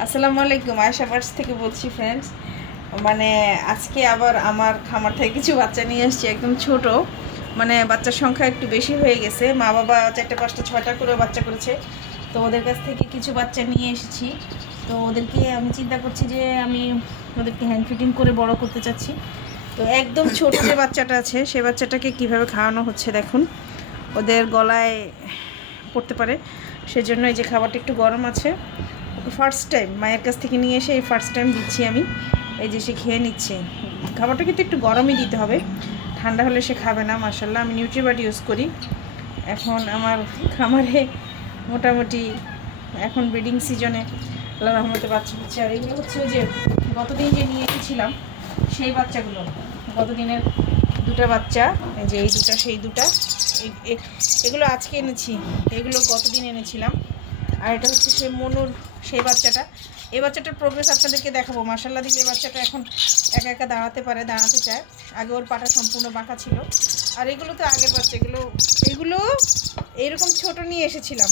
আসসালামু আলাইকুম, আয়েশা বার্ডস থেকে বলছি ফ্রেন্ডস। মানে আজকে আবার আমার খামার থেকে কিছু বাচ্চা নিয়ে এসেছি, একদম ছোট। মানে বাচ্চার সংখ্যা একটু বেশি হয়ে গেছে, মা বাবা 4টা 5টা 6টা করে বাচ্চা করেছে। তো ওদের কাছ থেকে কিছু বাচ্চা নিয়ে এসেছি। তো ওদেরকে আমি চিন্তা করছি যে আমি ওদেরকে হ্যান্ড ফিডিং করে বড় করতে চাচ্ছি। তো একদম ছোট যে বাচ্চাটা আছে সে বাচ্চাটাকে কিভাবে খাওয়ানো হচ্ছে দেখুন। ওদের গলায় পড়তে পারে, সেজন্য এই যে খাবারটা একটু গরম আছে। ফার্স্ট টাইম মায়ের কাছ থেকে নিয়ে এসে এই ফার্স্ট টাইম দিচ্ছি আমি। এই যে সে খেয়ে নিচ্ছে। খাবারটা কিন্তু একটু গরমই দিতে হবে, ঠান্ডা হলে সে খাবে না। মাশাল্লাহ, আমি নিউট্রিবার্ড ইউজ করি। এখন আমার খামারে মোটামুটি এখন ব্রিডিং সিজনে আল্লাহ রহমতে বাচ্চা হচ্ছে। আর এগুলো হচ্ছে ওই যে গতদিন যে নিয়ে এসেছিলাম সেই বাচ্চাগুলো, গতদিনের দুটা বাচ্চা। এই যে এই দুটা সেই দুটা, এগুলো আজকে এনেছি, এগুলো গতদিন এনেছিলাম। আর এটা হচ্ছে সেই মনুর সেই বাচ্চাটা। এই বাচ্চাটার প্রোগ্রেস আপনাদেরকে দেখাবো। মাশাল্লাহ দিলে এই বাচ্চাটা এখন একা একা দাঁড়াতে পারে, দাঁড়াতে চায়। আগে ওর পাটা সম্পূর্ণ বাঁকা ছিল। আর এগুলো তো আগের বাচ্চা, এগুলো এইরকম ছোট নিয়ে এসেছিলাম,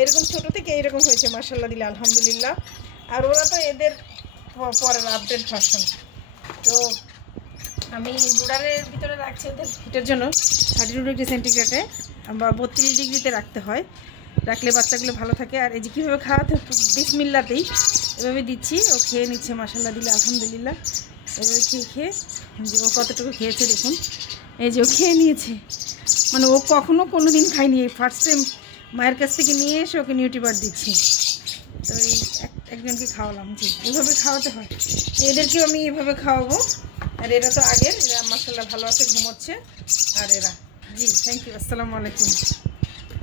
এরকম ছোট থেকে এইরকম হয়েছে মাশাল্লাহ দিলে আলহামদুলিল্লাহ। আর ওরা তো এদের পরের আপডেট ভার্সন। তো আমি বুড়ারের ভিতরে রাখছি ওদের হিটের জন্য 32 ডিগ্রি সেন্টিগ্রেডে বা 32 ডিগ্রিতে রাখতে হয়, রাখলে বাচ্চাগুলো ভালো থাকে। আর এই যে কীভাবে খাওয়াতে, বিসমিল্লাতেই এভাবে দিচ্ছি। ও খেয়ে নিচ্ছে মাশাল্লাহ দিলে আলহামদুলিল্লাহ। এভাবে খেয়ে যে ও কতটুকু খেয়েছে দেখুন। এই যে ও খেয়ে নিয়েছে, মানে ও কখনো কোনো দিন খায়নি, এই ফার্স্ট টাইম মায়ের কাছ থেকে নিয়ে এসে ওকে নিউট্রিবার্ড দিচ্ছি। তো এই একজনকে খাওয়ালাম, জি এভাবে খাওয়াতে হয়। এদেরকেও আমি এভাবে খাওয়াবো। আর এরা তো আগের, এরা মাশাল্লাহ ভালো আছে, ঘুমোচ্ছে। আর এরা, জি থ্যাংক ইউ, আসসালামু আলাইকুম।